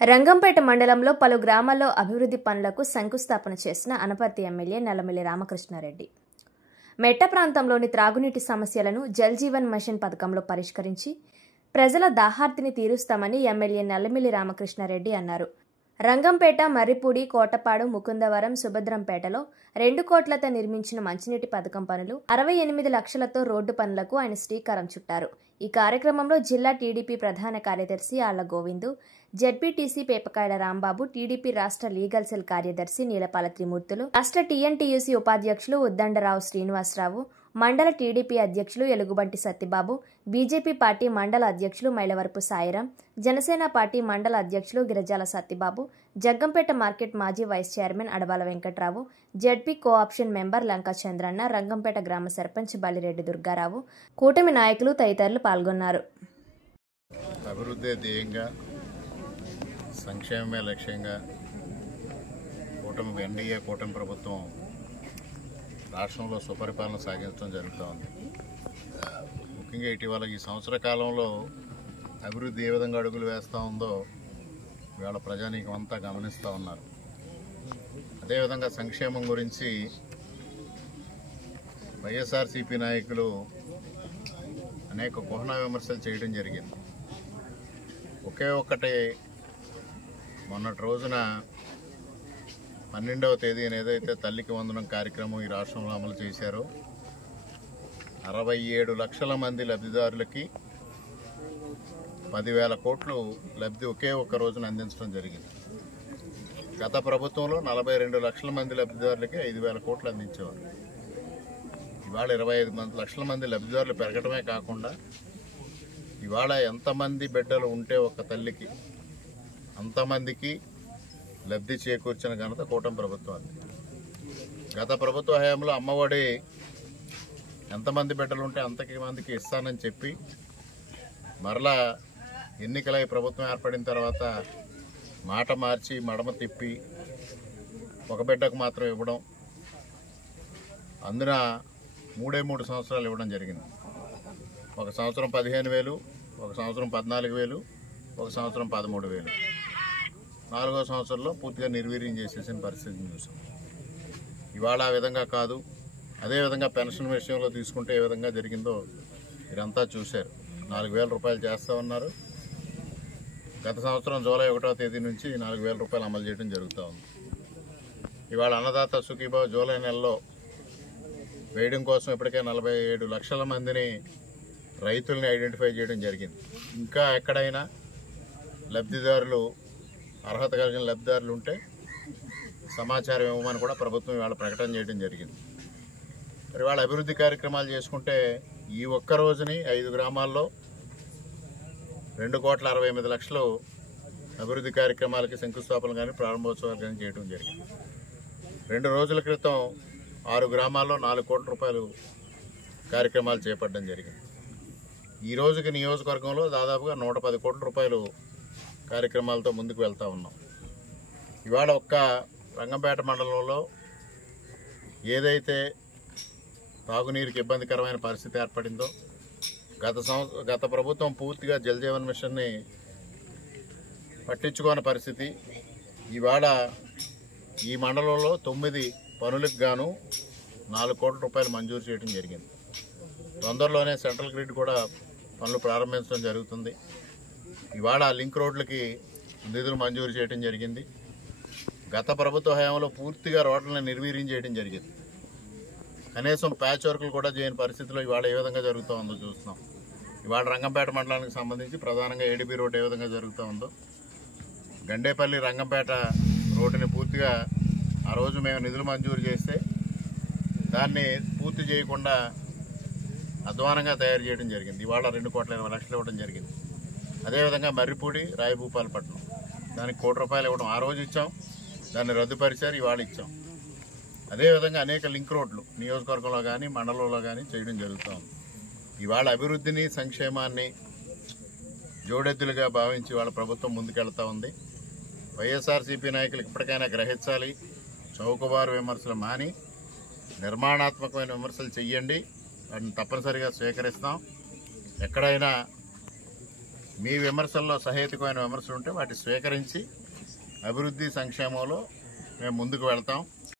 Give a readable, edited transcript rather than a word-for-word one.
రంగంపేట మండలంలో పలు గ్రామాల్లో అభివృద్ధి పనులకు శంకుస్థాపన చేసిన అనపర్తి ఎమ్మెల్యే నల్లమిల్లి రామకృష్ణారెడ్డి మెట్ట ప్రాంతంలోని త్రాగునీటి సమస్యలను జల్ జీవన్ మిషన్ పథకంలో పరిష్కరించి ప్రజల దాహార్తిని తీరుస్తామని ఎమ్మెల్యే నల్లమిల్లి రామకృష్ణారెడ్డి అన్నారు. రంగంపేట, మర్రిపూడి, కోటపాడు, ముకుందవరం, సుభద్రంపేటలో 2 కోట్లతో నిర్మించిన మంచినీటి పథకం పనులు, 68 లక్షలతో రోడ్డు పనులకు ఆయన శ్రీకారం చుట్టారు. ఈ కార్యక్రమంలో జిల్లా టీడీపీ ప్రధాన కార్యదర్శి ఆళ్ల గోవిందు, జెడ్పీటీసీ పేపకాయల రాంబాబు, టీడీపీ రాష్ట్ర లీగల్ సెల్ కార్యదర్శి నీలపాల త్రిమూర్తులు, రాష్ట్ర టీఎన్టీయూసీ ఉపాధ్యక్షులు ఉద్దండరావు శ్రీనివాసరావు, మండల టీడీపీ అధ్యక్షులు ఎలుగుబంటి సత్యబాబు, బీజేపీ పార్టీ మండల అధ్యక్షులు మైలవరపు సాయిరాం, జనసేన పార్టీ మండల అధ్యక్షులు గిరిజాల సత్యబాబు, జగ్గంపేట మార్కెట్ మాజీ vice chairman Adabala Venkatrao, ZP cooption member Lanka Chandranna, Rangampeta గ్రామ సర్పంచ్ బల్లిరెడ్డి దుర్గారావు, కూటమి నాయకులు తదితరులు పాల్గొన్నారు. అభివృద్ధి ధ్యేయంగా, సంక్షేమమే లక్ష్యంగా ఎన్డీఏ కూటమి ప్రభుత్వం రాష్ట్రంలో సుపరిపాలన సాగించడం జరుగుతూ ఉంది. ముఖ్యంగా ఇటీవల ఈ సంవత్సర కాలంలో అభివృద్ధి ఏ విధంగా అడుగులు వేస్తూ ఉందో ఇవాళ ప్రజానీకం అంతా గమనిస్తూ ఉన్నారు. అదేవిధంగా సంక్షేమం గురించి వైఎస్ఆర్సీపీ నాయకులు అనేక కుహన విమర్శలు చేయడం జరిగింది. ఒకే ఒక్కటి మొన్నటి రోజున 12వ తేదీన ఏదైతే తల్లికి వందనం కార్యక్రమం ఈ రాష్ట్రంలో అమలు చేశారో 67 లక్షల మంది లబ్ధిదారులకి 10,000 కోట్లు లబ్ధి ఒకే ఒక్క రోజున అందించడం జరిగింది. గత ప్రభుత్వంలో 42 లక్షల మంది లబ్ధిదారులకి 5,000 కోట్లు అందించేవారు. ఇవాళ 25 లక్షల మంది లబ్ధిదారులు పెరగడమే కాకుండా ఇవాళ ఎంతమంది బిడ్డలు ఉంటే ఒక తల్లికి అంతమందికి లబ్ధి చేకూర్చిన ఘనత కూటమి ప్రభుత్వాన్ని. గత ప్రభుత్వ హయాంలో అమ్మఒడి ఎంతమంది బిడ్డలు ఉంటే అంతమందికి ఇస్తానని చెప్పి మరలా ఎన్నికలై ప్రభుత్వం ఏర్పడిన తర్వాత మాట మార్చి మడమ తిప్పి ఒక బిడ్డకు మాత్రం ఇవ్వడం, అందున 3 సంవత్సరాలు ఇవ్వడం జరిగింది. ఒక సంవత్సరం 15,000, ఒక సంవత్సరం 14,000, ఒక సంవత్సరం 13,000. 4వ సంవత్సరంలో పూర్తిగా నిర్వీర్యం చేసేసిన పరిస్థితిని చూసాం. ఇవాళ ఆ విధంగా కాదు. అదేవిధంగా పెన్షన్ విషయంలో తీసుకుంటే ఏ విధంగా జరిగిందో మీరంతా చూశారు. 4,000 రూపాయలు చేస్తూ ఉన్నారు. గత సంవత్సరం జూలై 1వ తేదీ నుంచి 4,000 రూపాయలు అమలు చేయడం జరుగుతూ ఉంది. ఇవాళ అన్నదాత సుఖీభావ జూలై నెలలో వేయడం కోసం ఇప్పటికే 47 లక్షల మందిని రైతుల్ని ఐడెంటిఫై చేయడం జరిగింది. ఇంకా ఎక్కడైనా లబ్ధిదారులు అర్హత కలిగిన లబ్ధిదారులు ఉంటే సమాచారం ఇవ్వమని కూడా ప్రభుత్వం ఇవాళ ప్రకటన చేయడం జరిగింది. మరి వాళ్ళ అభివృద్ధి కార్యక్రమాలు చేసుకుంటే ఈ ఒక్క రోజుని 5 గ్రామాల్లో 2,68,00,000 అభివృద్ధి కార్యక్రమాలకి శంకుస్థాపన కానీ ప్రారంభోత్సవాలు కానీ చేయడం జరిగింది. 2 రోజుల క్రితం 6 గ్రామాల్లో 4 కోట్ల రూపాయలు కార్యక్రమాలు చేపట్టడం జరిగింది. ఈ రోజుకి నియోజకవర్గంలో దాదాపుగా 110 కోట్ల రూపాయలు కార్యక్రమాలతో ముందుకు వెళ్తూ ఉన్నాం. ఇవాళ ఒక్క రంగంపేట మండలంలో ఏదైతే తాగునీరుకి ఇబ్బందికరమైన పరిస్థితి ఏర్పడిందో గత ప్రభుత్వం పూర్తిగా జల్ జీవన్ మిషన్ని పట్టించుకోని పరిస్థితి. ఇవాళ ఈ మండలంలో 9 పనులకు గాను 4 కోట్ల రూపాయలు మంజూరు చేయడం జరిగింది. తొందరలోనే సెంట్రల్ గ్రిడ్ కూడా పనులు ప్రారంభించడం జరుగుతుంది. ఇవాళ లింక్ రోడ్లకి నిధులు మంజూరు చేయడం జరిగింది. గత ప్రభుత్వ హయాంలో పూర్తిగా రోడ్లను నిర్వీర్యం చేయడం జరిగింది. కనీసం ప్యాచ్ వర్కులు కూడా చేయని పరిస్థితిలో ఇవాళ ఏ విధంగా జరుగుతూ ఉందో చూస్తున్నాం. ఇవాళ రంగంపేట మండలానికి సంబంధించి ప్రధానంగా ఏడీబీ రోడ్డు ఏ విధంగా జరుగుతూ ఉందో, గండేపల్లి రంగంపేట రోడ్డుని పూర్తిగా ఆ రోజు మేము నిధులు మంజూరు చేస్తే దాన్ని పూర్తి చేయకుండా అధ్వానంగా తయారు చేయడం జరిగింది. ఇవాళ 2,20,00,000 ఇవ్వడం జరిగింది. అదేవిధంగా మర్రిపూడి, రాయభూపాలపట్నం దానికి 1 కోటి రూపాయలు ఇవ్వడం ఆ రోజు ఇచ్చాం, దాన్ని రద్దుపరిచారు, ఇవాళ ఇచ్చాం. అదేవిధంగా అనేక లింక్ రోడ్లు నియోజకవర్గంలో కానీ మండలంలో కానీ చేయడం జరుగుతుంది. ఇవాళ అభివృద్ధిని సంక్షేమాన్ని జోడెద్దులుగా భావించి వాళ్ళ ప్రభుత్వం ముందుకెళ్తా ఉంది. వైఎస్ఆర్సీపీ నాయకులు ఇప్పటికైనా గ్రహించాలి. చౌకబారు విమర్శలు మాని నిర్మాణాత్మకమైన విమర్శలు చెయ్యండి, వాటిని తప్పనిసరిగా స్వీకరిస్తాం. ఎక్కడైనా మీ విమర్శల్లో సహేతుకమైన విమర్శలు ఉంటే వాటిని స్వీకరించి అభివృద్ధి సంక్షేమంలో మేము ముందుకు వెళ్తాం.